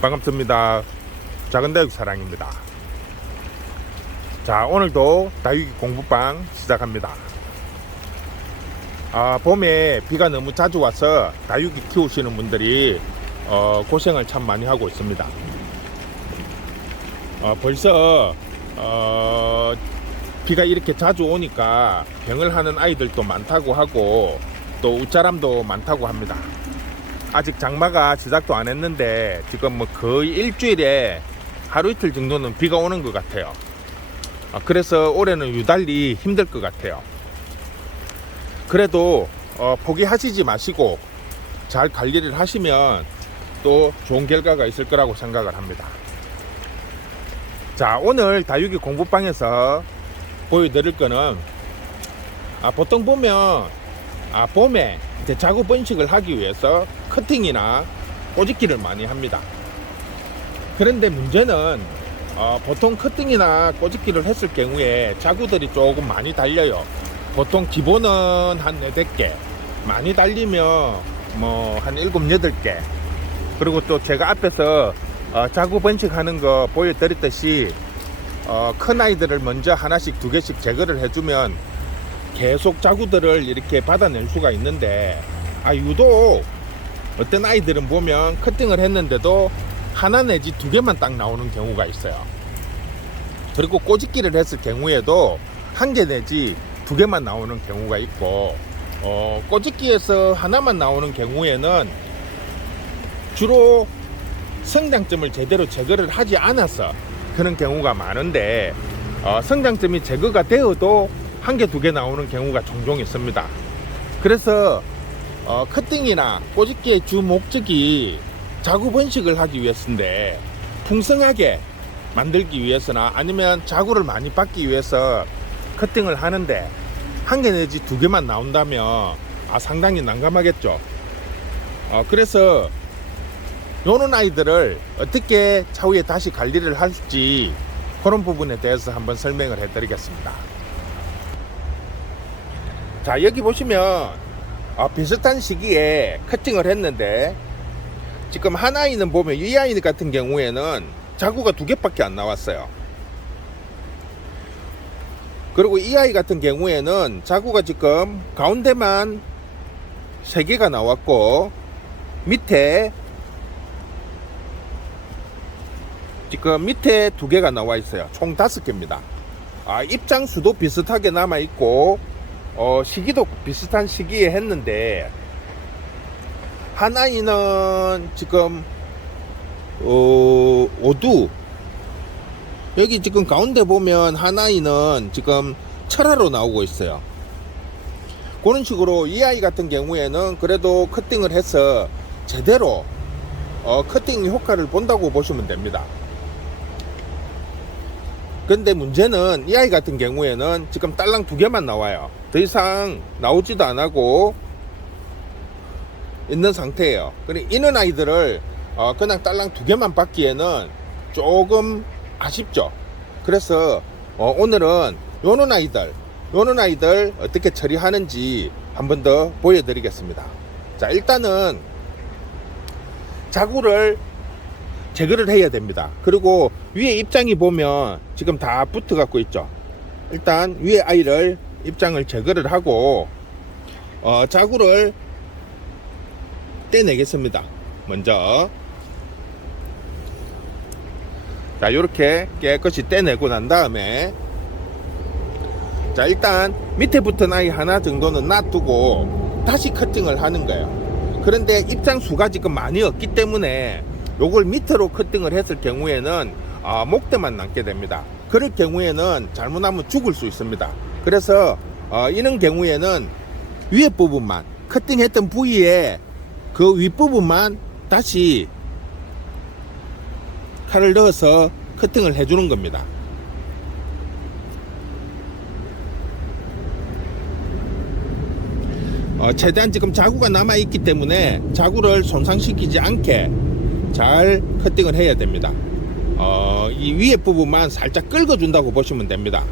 반갑습니다. 작은다육이 사랑입니다. 자, 오늘도 다육이 공부방 시작합니다. 봄에 비가 너무 자주 와서 다육이 키우시는 분들이 고생을 참 많이 하고 있습니다. 벌써 비가 이렇게 자주 오니까 병을 하는 아이들도 많다고 하고 또 웃자람도 많다고 합니다. 아직 장마가 시작도 안 했는데 지금 뭐 거의 일주일에 하루 이틀 정도는 비가 오는 것 같아요. 그래서 올해는 유달리 힘들 것 같아요. 그래도 포기하시지 마시고 잘 관리를 하시면 또 좋은 결과가 있을 거라고 생각을 합니다. 자, 오늘 다육이 공부방에서 보여드릴 거는 보통 보면 봄에 이제 자구 번식을 하기 위해서 커팅이나 꼬집기를 많이 합니다. 그런데 문제는 보통 커팅이나 꼬집기를 했을 경우에 자구들이 조금 많이 달려요. 보통 기본은 한 4-5개, 많이 달리면 뭐 한 7, 8개. 그리고 또 제가 앞에서 자구 번식하는 거 보여드렸듯이 큰 아이들을 먼저 하나씩 2개씩 제거를 해주면 계속 자구들을 이렇게 받아낼 수가 있는데 유독 어떤 아이들은 보면 커팅을 했는데도 하나 내지 2개만 딱 나오는 경우가 있어요. 그리고 꼬집기를 했을 경우에도 1개 내지 2개만 나오는 경우가 있고 꼬집기에서 하나만 나오는 경우에는 주로 성장점을 제대로 제거를 하지 않아서 그런 경우가 많은데 성장점이 제거가 되어도 1개, 2개 나오는 경우가 종종 있습니다. 그래서 커팅이나 꼬집기의 주 목적이 자구 번식을 하기 위해서인데 풍성하게 만들기 위해서나 아니면 자구를 많이 받기 위해서 커팅을 하는데 1개 내지 2개만 나온다면 상당히 난감하겠죠. 그래서 요런 아이들을 어떻게 차후에 다시 관리를 할지 그런 부분에 대해서 한번 설명을 해드리겠습니다. 자, 여기 보시면 비슷한 시기에 커팅을 했는데 지금 한 아이는 보면 이 아이 같은 경우에는 자구가 2개밖에 안 나왔어요. 그리고 이 아이 같은 경우에는 자구가 지금 가운데만 3개가 나왔고 밑에 지금 밑에 2개가 나와 있어요. 총 5개입니다. 입장수도 비슷하게 남아 있고 시기도 비슷한 시기에 했는데 한 아이는 지금 오두 여기 지금 가운데 보면 한 아이는 지금 철화로 나오고 있어요. 그런 식으로 이 아이 같은 경우에는 그래도 커팅을 해서 제대로 커팅 효과를 본다고 보시면 됩니다. 근데 문제는 이 아이 같은 경우에는 지금 딸랑 2개만 나와요. 더 이상 나오지도 안 하고 있는 상태예요. 그러니까 이런 아이들을 그냥 딸랑 2개만 받기에는 조금 아쉽죠. 그래서 오늘은 요런 아이들 어떻게 처리하는지 한 번 더 보여드리겠습니다. 자, 일단은 자구를 제거를 해야 됩니다. 그리고 위에 입장이 보면 지금 다 붙어 갖고 있죠. 일단 위에 아이를 입장을 제거를 하고 자구를 떼내겠습니다. 먼저 자, 요렇게 깨끗이 떼내고 난 다음에 자, 일단 밑에 붙은 아이 하나 정도는 놔두고 다시 커팅을 하는 거예요. 그런데 입장 수가 지금 많이 없기 때문에 요걸 밑으로 커팅을 했을 경우에는 목대만 남게 됩니다. 그럴 경우에는 잘못하면 죽을 수 있습니다. 그래서 이런 경우에는 위에 부분만 커팅했던 부위에 그 윗부분만 다시 칼을 넣어서 커팅을 해주는 겁니다. 최대한 지금 자구가 남아있기 때문에 자구를 손상시키지 않게 잘 커팅을 해야 됩니다. 이 위에 부분만 살짝 긁어준다고 보시면 됩니다.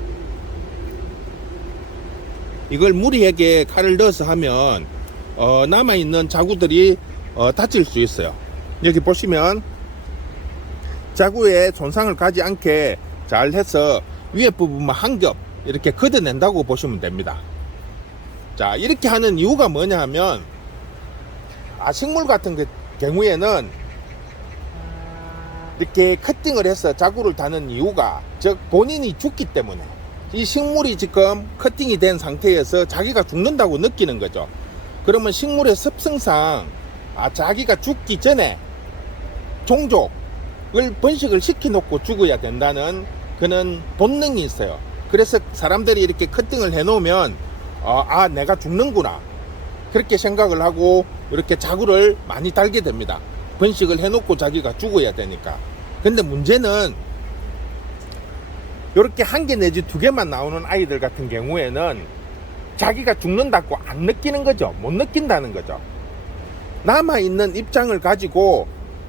이걸 무리하게 칼을 넣어서 하면 남아있는 자구들이 다칠 수 있어요. 여기 보시면 자구에 손상을 가지 않게 잘 해서 위에 부분만 한 겹 이렇게 걷어낸다고 보시면 됩니다. 자, 이렇게 하는 이유가 뭐냐 하면 식물 같은 경우에는 이렇게 커팅을 해서 자구를 다는 이유가 즉 본인이 죽기 때문에 이 식물이 지금 커팅이 된 상태에서 자기가 죽는다고 느끼는 거죠. 그러면 식물의 습성상 자기가 죽기 전에 종족을 번식을 시켜 놓고 죽어야 된다는 그런 본능이 있어요. 그래서 사람들이 이렇게 커팅을 해 놓으면 내가 죽는구나 그렇게 생각을 하고 이렇게 자구를 많이 달게 됩니다. 번식을 해 놓고 자기가 죽어야 되니까. 근데 문제는 이렇게 한 개 내지 두 개만 나오는 아이들 같은 경우에는 자기가 죽는다고 안 느끼는 거죠. 못 느낀다는 거죠. 남아있는 입장을 가지고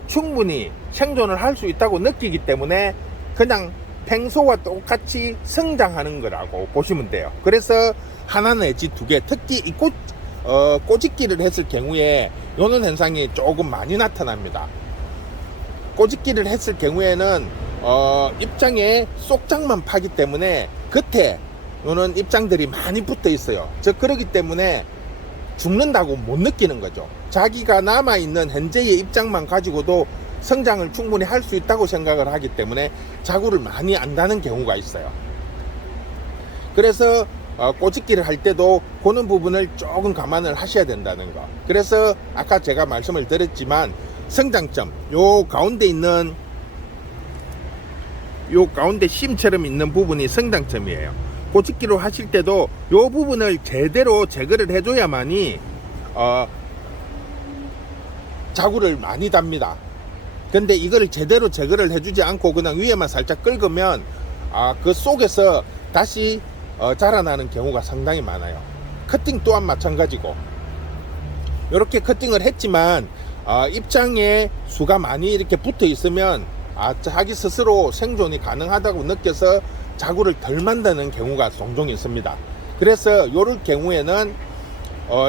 충분히 생존을 할 수 있다고 느끼기 때문에 그냥 평소와 똑같이 성장하는 거라고 보시면 돼요. 그래서 하나 내지 두 개, 특히 이 꼬집기를 했을 경우에 이런 현상이 조금 많이 나타납니다. 꼬집기를 했을 경우에는 입장에 쏙장만 파기 때문에 겉에 이런 입장들이 많이 붙어 있어요. 즉 그렇기 때문에 죽는다고 못 느끼는 거죠. 자기가 남아있는 현재의 입장만 가지고도 성장을 충분히 할 수 있다고 생각을 하기 때문에 자구를 많이 안 다는 경우가 있어요. 그래서 꼬집기를 할 때도 그런 부분을 조금 감안을 하셔야 된다는 거. 그래서 아까 제가 말씀을 드렸지만 성장점, 요 가운데 심처럼 있는 부분이 성장점이에요. 꼬집기로 하실 때도 요 부분을 제대로 제거를 해줘야만이 자구를 많이 답니다. 근데 이거를 제대로 제거를 해주지 않고 그냥 위에만 살짝 긁으면 그 속에서 다시 자라나는 경우가 상당히 많아요. 커팅 또한 마찬가지고 이렇게 커팅을 했지만 입장에 수가 많이 이렇게 붙어 있으면 자기 스스로 생존이 가능하다고 느껴서 자구를 덜 만드는 경우가 종종 있습니다. 그래서 이럴 경우에는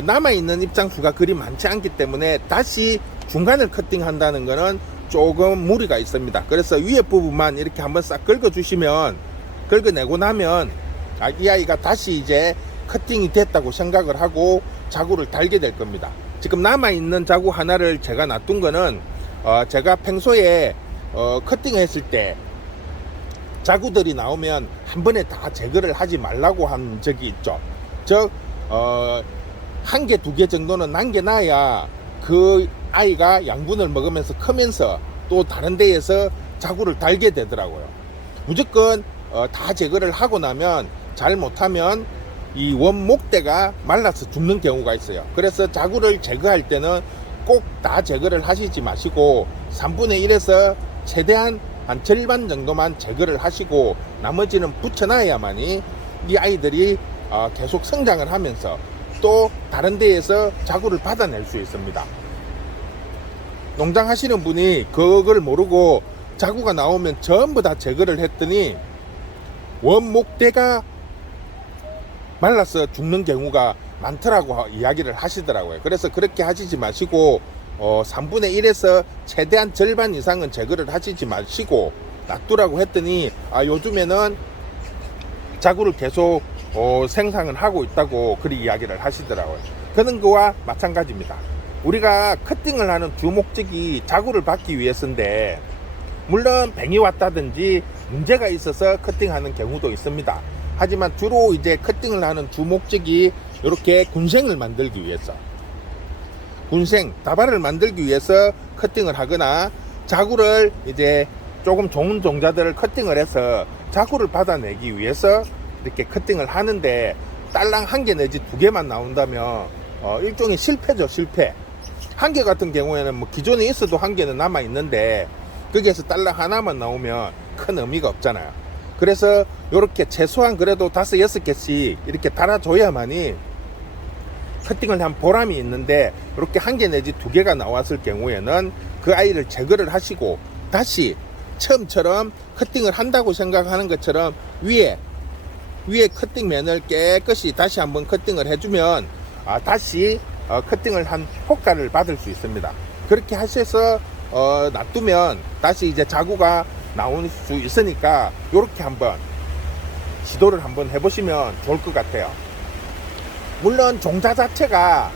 남아있는 입장 수가 그리 많지 않기 때문에 다시 중간을 커팅한다는 것은 조금 무리가 있습니다. 그래서 위에 부분만 이렇게 한번 싹 긁어주시면, 긁어내고 나면 이 아이가 다시 이제 커팅이 됐다고 생각을 하고 자구를 달게 될 겁니다. 지금 남아있는 자구 하나를 제가 놔둔 거는 제가 평소에 커팅했을 때 자구들이 나오면 한 번에 다 제거를 하지 말라고 한 적이 있죠. 즉 한 개, 두 개 정도는 남겨놔야 그 아이가 양분을 먹으면서 크면서 또 다른 데에서 자구를 달게 되더라고요. 무조건 다 제거를 하고 나면 잘못하면 이 원목대가 말라서 죽는 경우가 있어요. 그래서 자구를 제거할 때는 꼭 다 제거를 하시지 마시고 3분의 1에서 최대한 한 절반 정도만 제거를 하시고 나머지는 붙여놔야만이 이 아이들이 계속 성장을 하면서 또 다른 데에서 자구를 받아낼 수 있습니다. 농장 하시는 분이 그걸 모르고 자구가 나오면 전부 다 제거를 했더니 원목대가 말라서 죽는 경우가 많더라고 이야기를 하시더라고요. 그래서 그렇게 하시지 마시고 3분의 1에서 최대한 절반 이상은 제거를 하시지 마시고 놔두라고 했더니 요즘에는 자구를 계속 생산을 하고 있다고 그리 이야기를 하시더라고요. 그런 거와 마찬가지입니다. 우리가 커팅을 하는 주 목적이 자구를 받기 위해서인데 물론 뱅이 왔다든지 문제가 있어서 커팅하는 경우도 있습니다. 하지만 주로 이제 커팅을 하는 주 목적이 이렇게 군생을 만들기 위해서, 군생, 다발을 만들기 위해서 커팅을 하거나 자구를 이제 조금 좋은 종자들을 커팅을 해서 자구를 받아내기 위해서 이렇게 커팅을 하는데 딸랑 한 개 내지 두 개만 나온다면 일종의 실패죠, 실패. 한 개 같은 경우에는 뭐 기존에 있어도 한 개는 남아 있는데 거기에서 딸랑 하나만 나오면 큰 의미가 없잖아요. 그래서 이렇게 최소한 그래도 5, 6개씩 이렇게 달아줘야만이 커팅을 한 보람이 있는데 이렇게 한 개 내지 두 개가 나왔을 경우에는 그 아이를 제거를 하시고 다시 처음처럼 커팅을 한다고 생각하는 것처럼 위에 커팅면을 깨끗이 다시 한번 커팅을 해주면 다시 커팅을 한 효과를 받을 수 있습니다. 그렇게 하셔서 놔두면 다시 이제 자구가 나올 수 있으니까 이렇게 한번 시도를 한번 해보시면 좋을 것 같아요. 물론 종자 자체가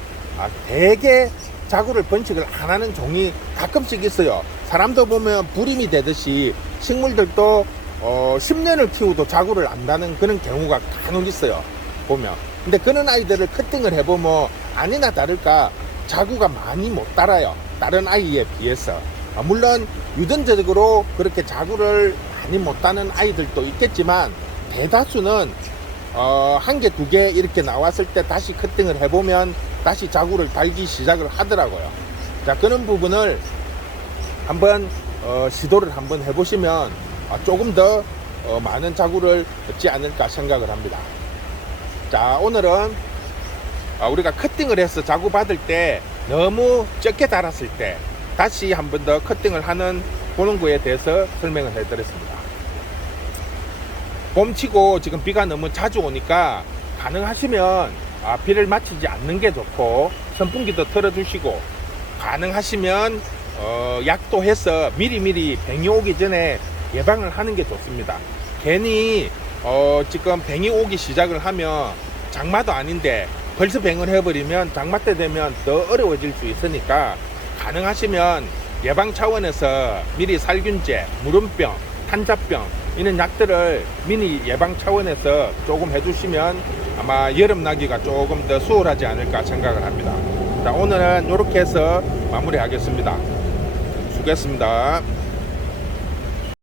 되게 자구를 번식을 안 하는 종이 가끔씩 있어요. 사람도 보면 불임이 되듯이 식물들도 10년을 키워도 자구를 안 다는 그런 경우가 간혹 있어요. 보면. 근데 그런 아이들을 커팅을 해보면 아니나 다를까 자구가 많이 못 달아요. 다른 아이에 비해서. 물론 유전적으로 그렇게 자구를 많이 못 따는 아이들도 있겠지만 대다수는 한 개, 두 개 이렇게 나왔을 때 다시 커팅을 해보면 다시 자구를 달기 시작을 하더라고요. 자, 그런 부분을 한번 시도를 한번 해보시면 조금 더 많은 자구를 얻지 않을까 생각을 합니다. 자, 오늘은 우리가 커팅을 해서 자구 받을 때 너무 적게 달았을 때 다시 한 번 더 커팅을 하는 그런 거에 대해서 설명을 해드렸습니다. 봄치고 지금 비가 너무 자주 오니까 가능하시면 비를 맞히지 않는 게 좋고 선풍기도 틀어주시고 가능하시면 약도 해서 미리미리 뱅이 오기 전에 예방을 하는 게 좋습니다. 괜히 지금 뱅이 오기 시작을 하면 장마도 아닌데 벌써 뱅을 해버리면 장마 때 되면 더 어려워질 수 있으니까 가능하시면 예방 차원에서 미리 살균제, 물음병, 탄자병 이런 약들을 미리 예방 차원에서 조금 해주시면 아마 여름 나기가 조금 더 수월하지 않을까 생각을 합니다. 자, 오늘은 이렇게 해서 마무리하겠습니다. 수고했습니다.